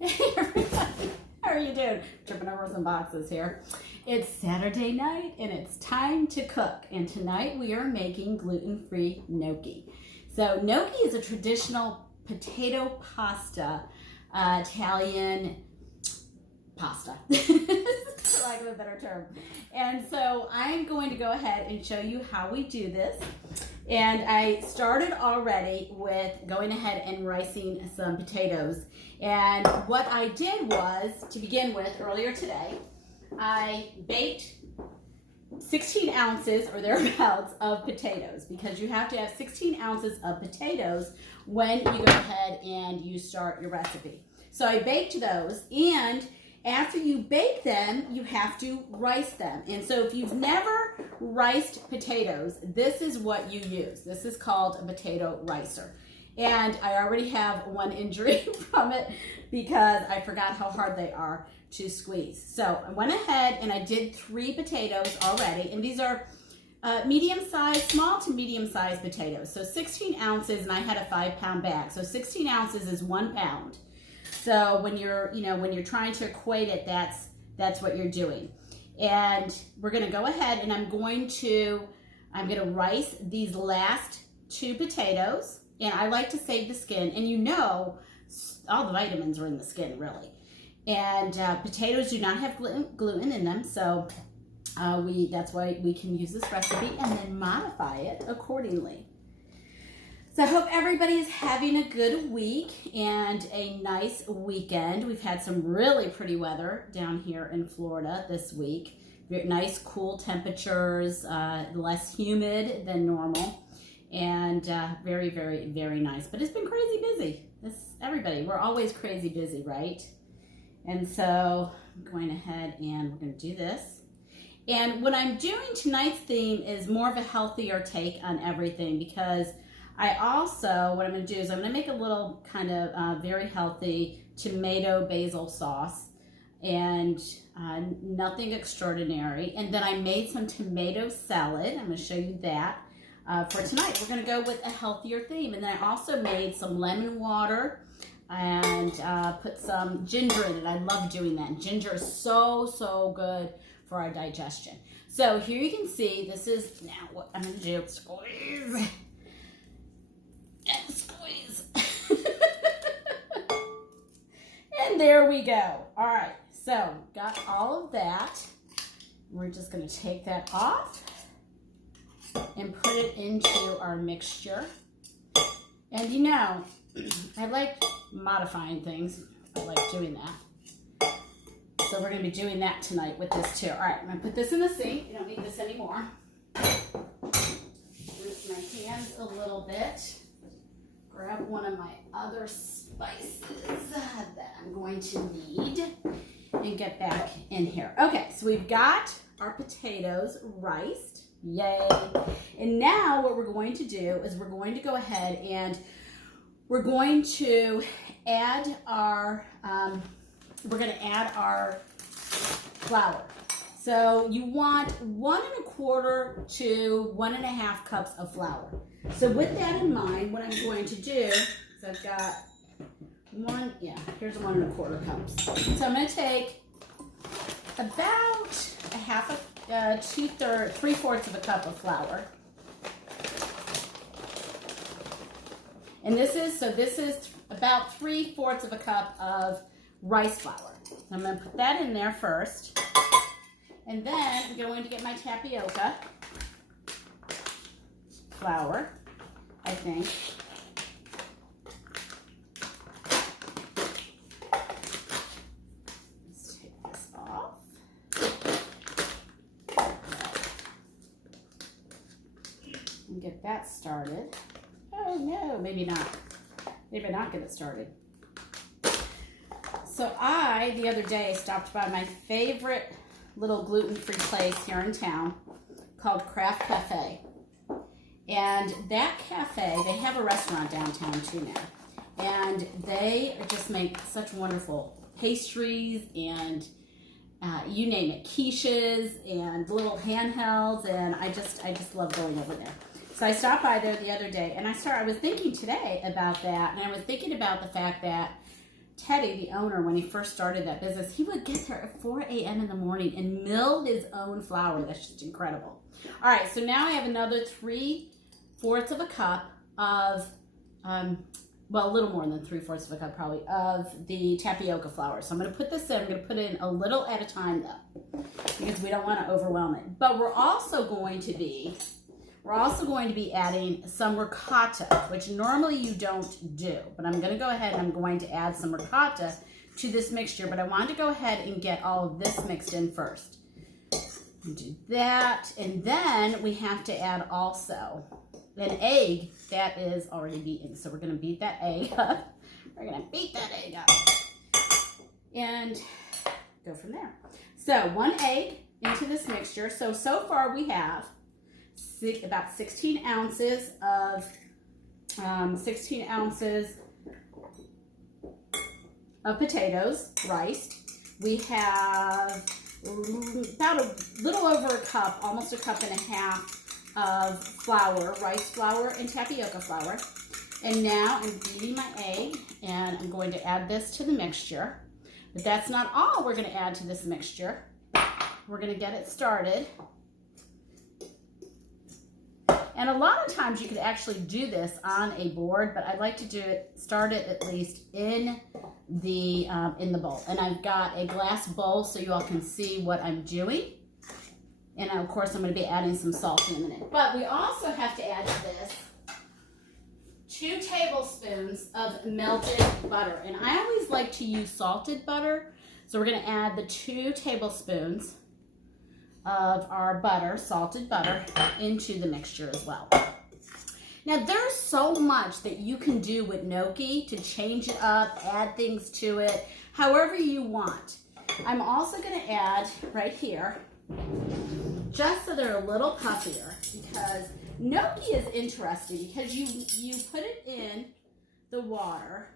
Hey everybody, how are you doing? Tripping over some boxes here. It's Saturday night and it's time to cook. And tonight we are making gluten-free gnocchi. So gnocchi is a traditional potato pasta, Italian pasta, for lack of a better term. And so I'm going to go ahead and show you how we do this. And I started already with going ahead and ricing some potatoes. And what I did was, to begin with, earlier today, I baked 16 ounces or thereabouts of potatoes, because you have to have 16 ounces of potatoes when you go ahead and you start your recipe. So I baked those, and after you bake them, you have to rice them. And so if you've never riced potatoes, this is what you use. This is called a potato ricer. And I already have one injury from it because I forgot how hard they are to squeeze. So I went ahead and I did 3 potatoes already. And these are medium-sized, small to medium-sized potatoes. So 16 ounces, and I had a 5-pound bag. So 16 ounces is 1 pound. So when you're, when you're trying to equate it, that's what you're doing. And we're going to go ahead and I'm going to rice these last 2 potatoes. And I like to save the skin. And all the vitamins are in the skin, really. And potatoes do not have gluten in them, so that's why we can use this recipe and then modify it accordingly. So I hope everybody is having a good week and a nice weekend. We've had some really pretty weather down here in Florida this week. Nice, cool temperatures, less humid than normal, and very, very, very nice. But it's been crazy busy. Everybody, we're always crazy busy, right? And so I'm going ahead and we're going to do this. And what I'm doing tonight's theme is more of a healthier take on everything, because what I'm going to do is I'm going to make a little kind of very healthy tomato basil sauce, and nothing extraordinary. And then I made some tomato salad. I'm going to show you that for tonight. We're going to go with a healthier theme. And then I also made some lemon water and put some ginger in it. I love doing that. Ginger is so good for our digestion. So here you can see, this is now what I'm going to do. Squeeze. And squeeze. And there we go. All right, so got all of that. We're just going to take that off and put it into our mixture. And I like modifying things. I like doing that. So we're going to be doing that tonight with this too. All right, I'm going to put this in the sink. You don't need this anymore. Rinse my hands a little bit. Grab one of my other spices that I'm going to need and get back in here. Okay, so we've got our potatoes riced. Yay. And now what we're going to do is we're going to go ahead and we're going to add our flour. So you want 1 1/4 to 1 1/2 cups of flour. So with that in mind, what I'm going to do is I've got here's 1 1/4 cups. So I'm going to take about 3/4 of a cup of flour. And this is about 3/4 of a cup of rice flour. So I'm going to put that in there first. And then I'm going to get my tapioca flour, I think. Let's take this off. And get that started. Oh no, maybe not. Maybe not get it started. So the other day, stopped by my favorite little gluten-free place here in town called Craft Cafe. And that cafe, they have a restaurant downtown too now. And they just make such wonderful pastries and you name it, quiches and little handhelds, and I just love going over there. So I stopped by there the other day, and I was thinking today about that, and I was thinking about the fact that Teddy, the owner, when he first started that business, he would get there at 4 a.m. in the morning and mill his own flour. That's just incredible. All right, so now I have another 3/4 of a cup of, well, a little more than 3/4 of a cup probably, of the tapioca flour. So I'm going to put this in. I'm going to put in a little at a time though, because we don't want to overwhelm it. But we're also going to be adding some ricotta, which normally you don't do. But I'm going to go ahead and I'm going to add some ricotta to this mixture. But I wanted to go ahead and get all of this mixed in first. Do that, and then we have to add also an egg that is already beaten. So we're going to beat that egg up. We're going to beat that egg up and go from there. So 1 egg into this mixture. So far we have about 16 ounces of potatoes, rice. We have about a little over a cup, almost a cup and a half of flour, rice flour and tapioca flour. And now I'm beating my egg, and I'm going to add this to the mixture. But that's not all we're going to add to this mixture. We're going to get it started. And a lot of times you could actually do this on a board, but I like to start it at least in the bowl. And I've got a glass bowl so you all can see what I'm doing. And of course I'm going to be adding some salt in a minute. But we also have to add to this 2 tablespoons of melted butter. And I always like to use salted butter. So we're going to add the 2 tablespoons of our butter, salted butter, into the mixture as well. Now there's so much that you can do with gnocchi to change it up, add things to it, however you want. I'm also going to add right here, just so they're a little puffier, because gnocchi is interesting because you put it in the water.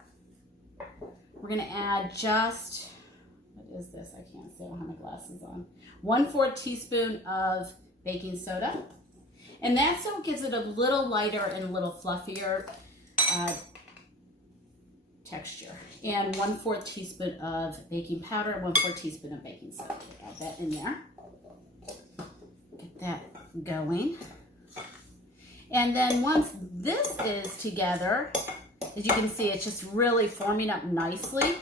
We're going to add just, what is this? I can't see, I don't have my glasses on. 1/4 teaspoon of baking soda. And that's so it gives it a little lighter and a little fluffier texture. And 1/4 teaspoon of baking powder, 1/4 teaspoon of baking soda. Add that in there. Get that going. And then once this is together, as you can see, it's just really forming up nicely.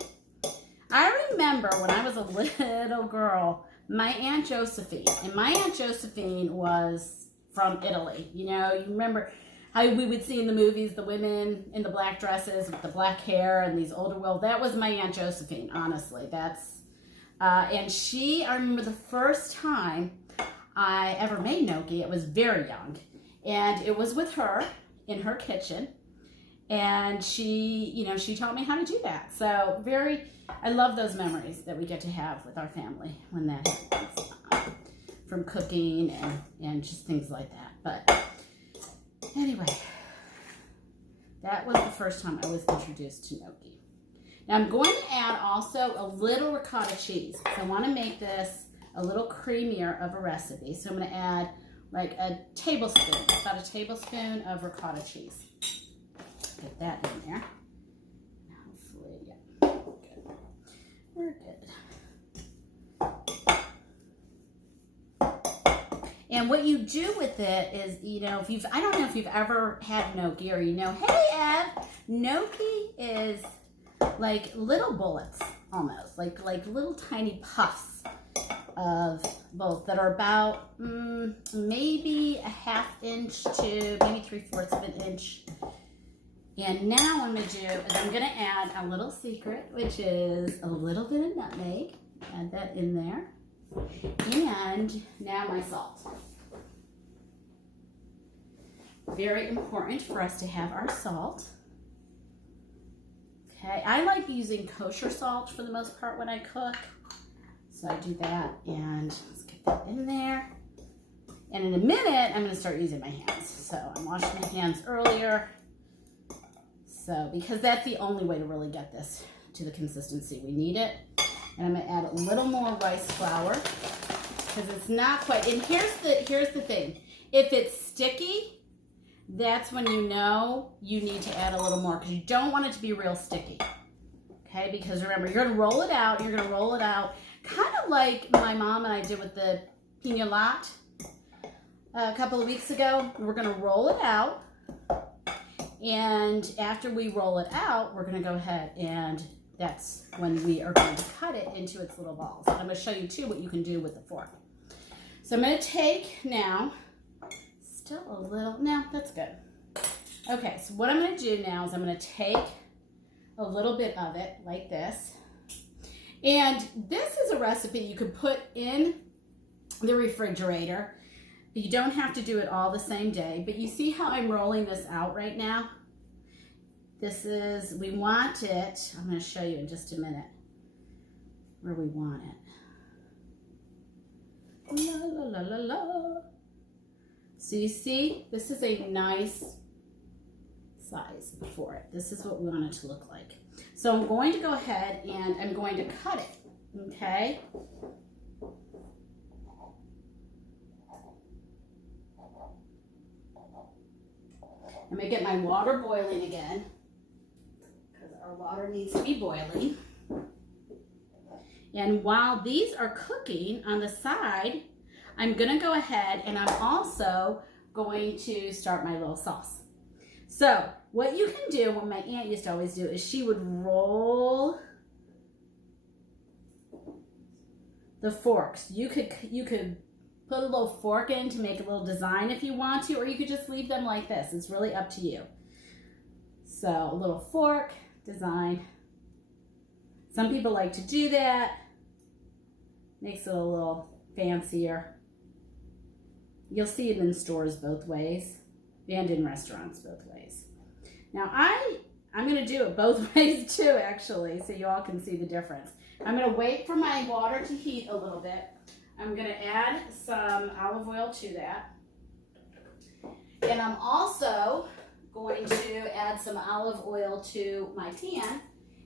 I remember when I was a little girl, my Aunt Josephine, and my Aunt Josephine was from Italy. You know, you remember how we would see in the movies the women in the black dresses with the black hair and these older, well, that was my Aunt Josephine, honestly. That's, and I remember the first time I ever made gnocchi, it was very young, and it was with her in her kitchen, and she taught me how to do that. So I love those memories that we get to have with our family when that happens, from cooking and just things like that. But anyway, that was the first time I was introduced to gnocchi. Now I'm going to add also a little ricotta cheese. So I want to make this a little creamier of a recipe. So I'm going to add like a tablespoon, about a tablespoon of ricotta cheese. Get that in there. Hopefully, yeah. Good. We're good. And what you do with it is, I don't know if you've ever had gnocchi, or hey Ev, gnocchi is like little bullets almost, like little tiny puffs of both that are about maybe a 1/2 inch to maybe 3/4 of an inch. And now what I'm going to do is I'm going to add a little secret, which is a little bit of nutmeg. Add that in there. And now my salt. Very important for us to have our salt. Okay, I like using kosher salt for the most part when I cook. So I do that, and let's get that in there. And in a minute, I'm going to start using my hands. So I'm washing my hands earlier. So, because that's the only way to really get this to the consistency we need it. And I'm going to add a little more rice flour, because it's not quite, and here's the thing. If it's sticky, that's when you know you need to add a little more, because you don't want it to be real sticky. okay? Because remember, you're gonna roll it out, kind of like my mom and I did with the pina latte a couple of weeks ago. We're gonna roll it out, and after we roll it out, we're gonna go ahead and that's when we are going to cut it into its little balls. And I'm gonna show you too what you can do with the fork. So I'm gonna take now, still a little, no, that's good. Okay, so what I'm gonna do now is I'm gonna take a little bit of it like this. And this is a recipe you could put in the refrigerator. You don't have to do it all the same day, but you see how I'm rolling this out right now? This is, we want it, I'm going to show you in just a minute where we want it. La, la, la, la, la. So you see, this is a nice size for it. This is what we want it to look like. So I'm going to go ahead and I'm going to cut it, okay? I'm going to get my water boiling again, because our water needs to be boiling. And while these are cooking on the side, I'm going to go ahead and I'm also going to start my little sauce. So what you can do, what my aunt used to always do, is she would roll the forks. You could put a little fork in to make a little design if you want to, or you could just leave them like this. It's really up to you. So a little fork design. Some people like to do that. Makes it a little fancier. You'll see it in stores both ways and in restaurants both ways. Now I'm going to do it both ways too, actually, so you all can see the difference. I'm going to wait for my water to heat a little bit. I'm going to add some olive oil to that. And I'm also going to add some olive oil to my pan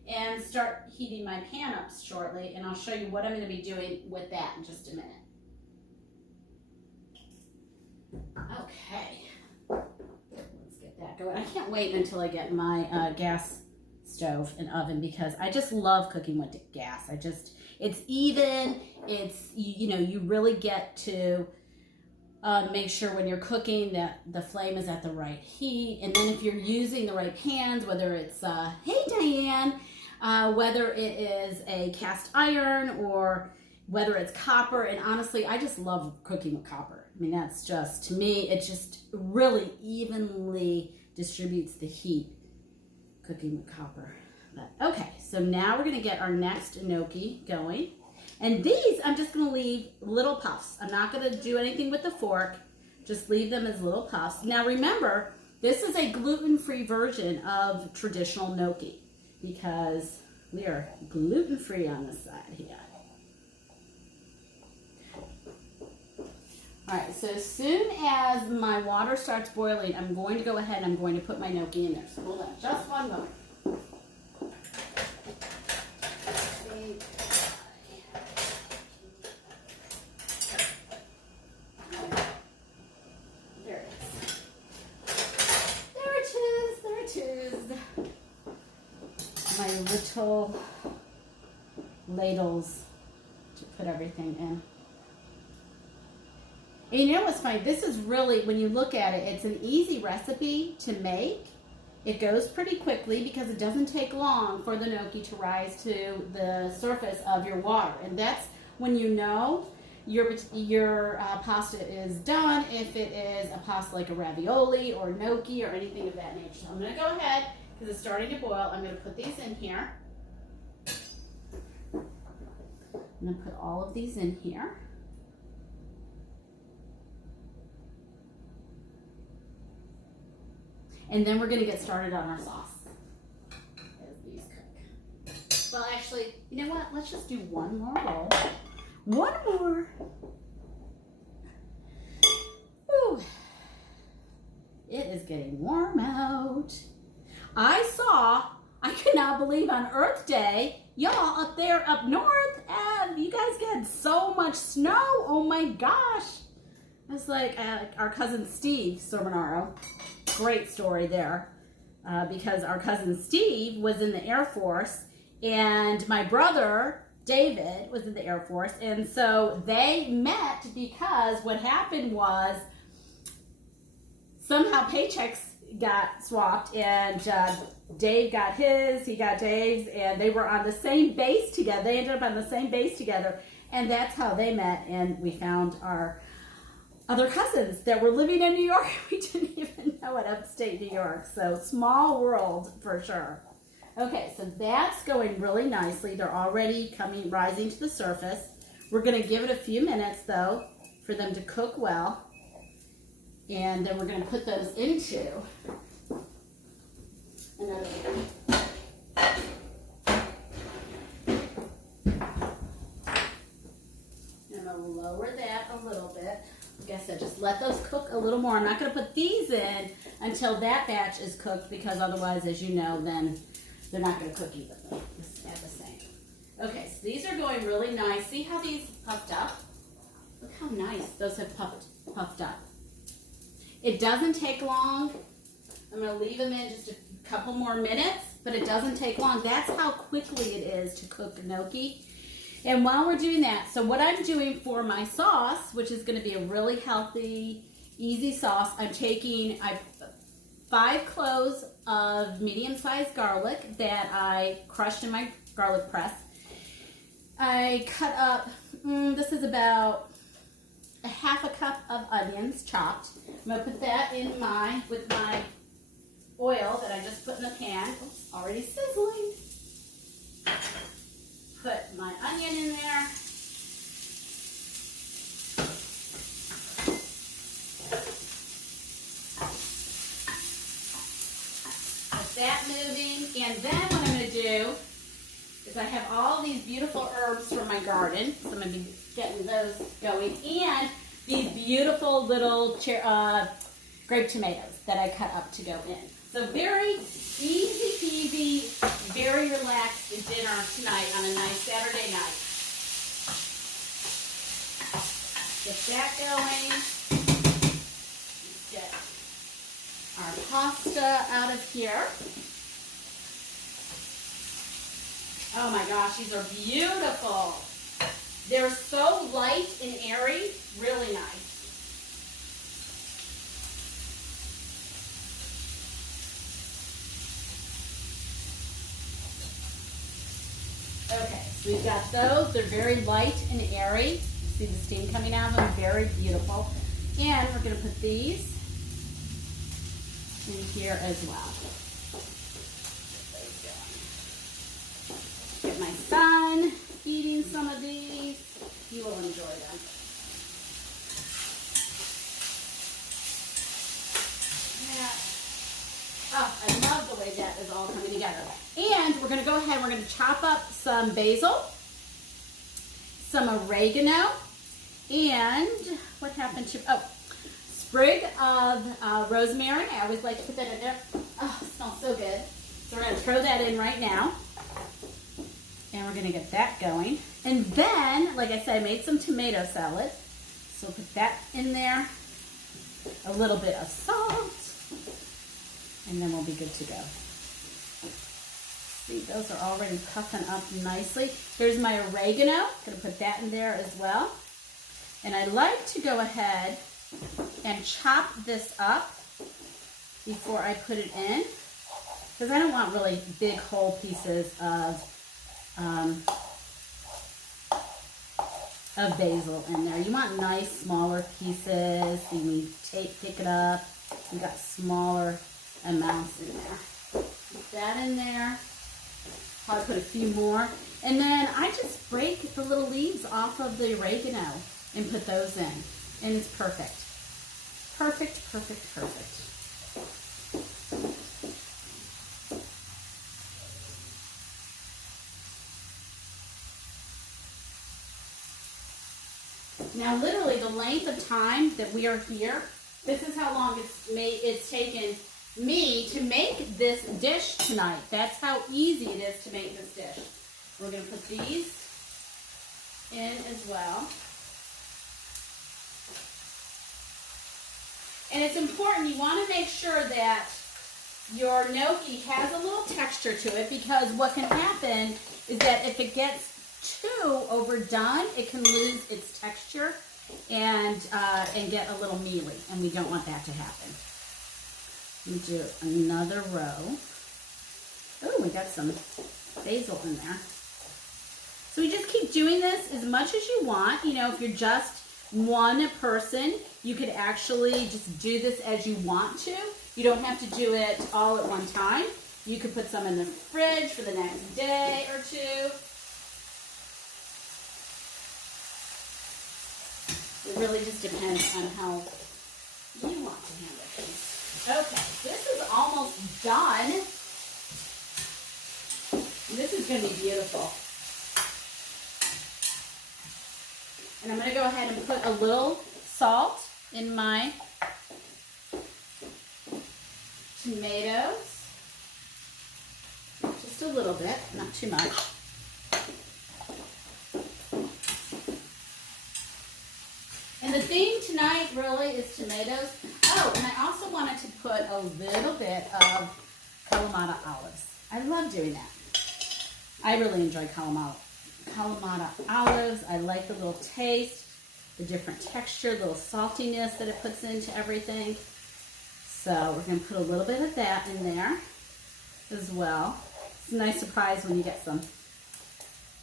and start heating my pan up shortly. And I'll show you what I'm going to be doing with that in just a minute. Okay. Let's get that going. I can't wait until I get my gas stove and oven because I just love cooking with gas. It's even, you know, you really get to make sure when you're cooking that the flame is at the right heat. And then if you're using the right pans, whether it's, hey Diane, whether it is a cast iron or whether it's copper. And honestly, I just love cooking with copper. I mean, that's just, to me, it just really evenly distributes the heat cooking with copper. But, okay, so now we're going to get our next gnocchi going. And these, I'm just going to leave little puffs. I'm not going to do anything with the fork. Just leave them as little puffs. Now remember, this is a gluten-free version of traditional gnocchi because we are gluten-free on this side here. All right, so as soon as my water starts boiling, I'm going to go ahead and I'm going to put my gnocchi in there. So hold on just one moment. My little ladles to put everything in. And you know what's funny? This is really, when you look at it, it's an easy recipe to make. It goes pretty quickly because it doesn't take long for the gnocchi to rise to the surface of your water. And that's when you know your pasta is done, if it is a pasta like a ravioli or gnocchi or anything of that nature. So I'm going to go ahead, because it's starting to boil, I'm going to put these in here. I'm going to put all of these in here. And then we're going to get started on our sauce as these cook. Well, actually, you know what? Let's just do one more roll. One more. Whew. It is getting warm out. I could not believe on Earth Day, y'all up there up north, you guys get so much snow. Oh my gosh. It's like our cousin Steve Sormanaro. Great story there, because our cousin Steve was in the Air Force and my brother, David, was in the Air Force. And so they met because what happened was somehow paychecks got swapped, and Dave got his, he got Dave's, and they were on the same base together. They ended up on the same base together, and that's how they met. And we found our other cousins that were living in New York. We didn't even know it, upstate New York. So small world for sure. Okay, so that's going really nicely. They're already rising to the surface. We're going to give it a few minutes though for them to cook well. And then we're going to put those into another pan. And I'm going to lower that a little bit. Like I said, just let those cook a little more. I'm not going to put these in until that batch is cooked, because otherwise, as you know, then they're not going to cook evenly at the same. Okay, so these are going really nice. See how these puffed up? Look how nice those have puffed up. It doesn't take long. I'm going to leave them in just a couple more minutes, but it doesn't take long. That's how quickly it is to cook gnocchi. And while we're doing that, so what I'm doing for my sauce, which is going to be a really healthy, easy sauce, I'm taking 5 cloves of medium-sized garlic that I crushed in my garlic press. I cut up, this is about a half a cup of onions chopped. I'm going to put that in with my oil that I just put in the pan. Oops, already sizzling. Put my onion in there. Get that moving. And then what I'm going to do is I have all these beautiful herbs from my garden. So I'm going to be getting those going. And these beautiful little grape tomatoes that I cut up to go in. So very easy peasy, very relaxed dinner tonight on a nice Saturday night. Get that going. Let's get our pasta out of here. Oh my gosh, these are beautiful. They're so light and airy, really nice. Okay, so we've got those. They're very light and airy. See the steam coming out of them? Very beautiful. And we're going to put these in here as well. Get my son eating some of these. He will enjoy them. Yeah. Oh, I love the way that is all coming together. And we're going to go ahead and we're going to chop up some basil, some oregano, and what happened to, sprig of rosemary. I always like to put that in there. Oh, it smells so good. So we're going to throw that in right now. And we're going to get that going. And then, like I said, I made some tomato salad. So we'll put that in there. A little bit of salt. And then we'll be good to go. See, those are already puffing up nicely. Here's my oregano. I'm going to put that in there as well. And I like to go ahead and chop this up before I put it in, because I don't want really big whole pieces of basil in there. You want nice smaller pieces. So you pick it up. You got smaller amounts in there. Put that in there. Probably put a few more. And then I just break the little leaves off of the oregano and put those in. And it's perfect. Perfect, perfect, perfect. Now literally the length of time that we are here, this is how long it's taken me to make this dish tonight. That's how easy it is to make this dish. We're going to put these in as well. And it's important, you want to make sure that your gnocchi has a little texture to it, because what can happen is that if it gets too overdone, it can lose its texture and get a little mealy, and we don't want that to happen. We do another row. Oh, we got some basil in there. So we just keep doing this as much as you want. You know, if you're just one person, you could actually just do this as you want to. You don't have to do it all at one time. You could put some in the fridge for the next day or two. It really just depends on how you want to handle things. Okay, this is almost done. This is going to be beautiful. And I'm going to go ahead and put a little salt in my tomatoes. Just a little bit, not too much. And the theme tonight really is tomatoes. Oh, and I also wanted to put a little bit of Kalamata olives. I love doing that. I really enjoy Kalamata olives. I like the little taste, the different texture, the little saltiness that it puts into everything. So we're going to put a little bit of that in there as well. It's a nice surprise when you get some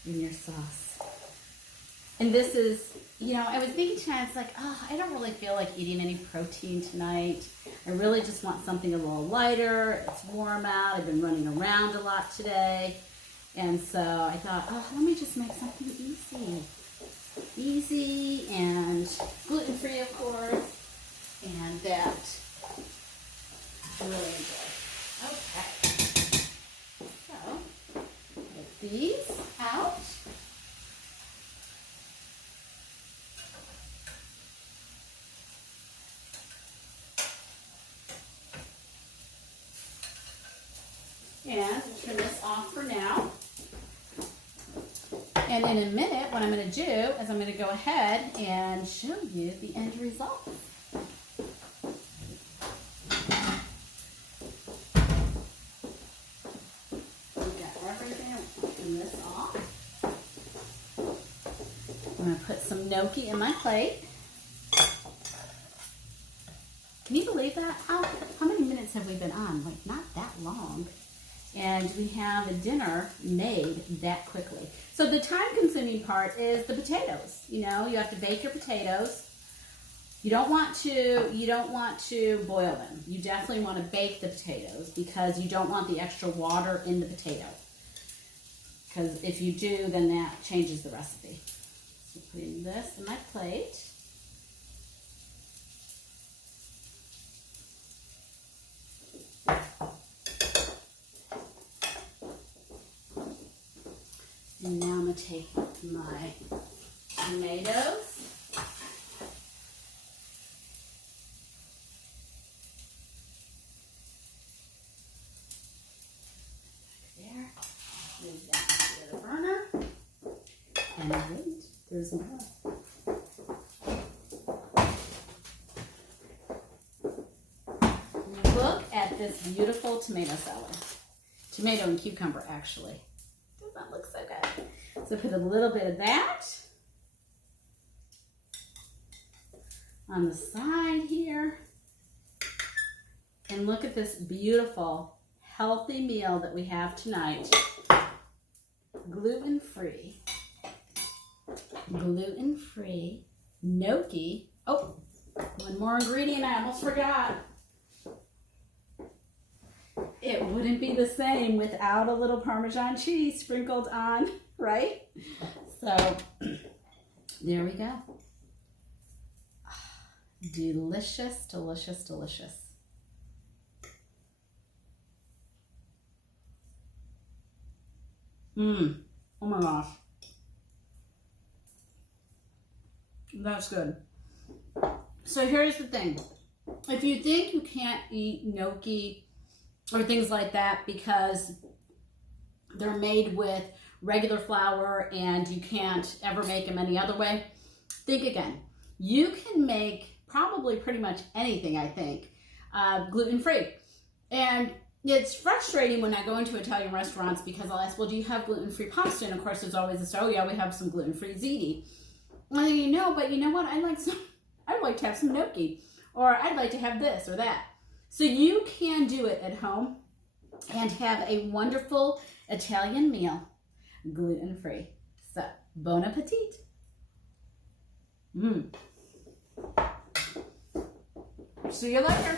in your sauce. And this is, you know, I was thinking tonight, it's like, oh, I don't really feel like eating any protein tonight. I really just want something a little lighter. It's warm out. I've been running around a lot today. And so I thought, oh, let me just make something easy. Easy and gluten-free, of course. And that I really enjoy. Okay. So, get these out. And we'll turn this off for now. And in a minute, what I'm going to do is I'm going to go ahead and show you the end result. We've got everything. I'll turn this off. I'm going to put some gnocchi in my plate. Can you believe that? How many minutes have we been on? Like, not that long. And we have a dinner made that quickly. So the time-consuming part is the potatoes. You know, you have to bake your potatoes. You don't want to boil them. You definitely want to bake the potatoes because you don't want the extra water in the potato. Because if you do, then that changes the recipe. So putting this in my plate. And now I'm going to take my tomatoes. There. Move that to the burner. And wait, there's more. Look at this beautiful tomato salad. Tomato and cucumber, actually. That looks so good. So put a little bit of that on the side here. And look at this beautiful, healthy meal that we have tonight. Gluten-free. Gluten-free gnocchi. Oh, one more ingredient I almost forgot. It wouldn't be the same without a little Parmesan cheese sprinkled on, right? So, there we go. Delicious, delicious, delicious. Oh my gosh. That's good. So here's the thing. If you think you can't eat gnocchi or things like that because they're made with regular flour and you can't ever make them any other way, think again. You can make probably pretty much anything, I think, gluten-free. And it's frustrating when I go into Italian restaurants because I'll ask, well, do you have gluten-free pasta? And of course, there's always this, oh yeah, we have some gluten-free ziti. Well, but you know what? I'd like to have some gnocchi, or I'd like to have this or that. So you can do it at home and have a wonderful Italian meal, gluten-free. So, bon appetit. See you later.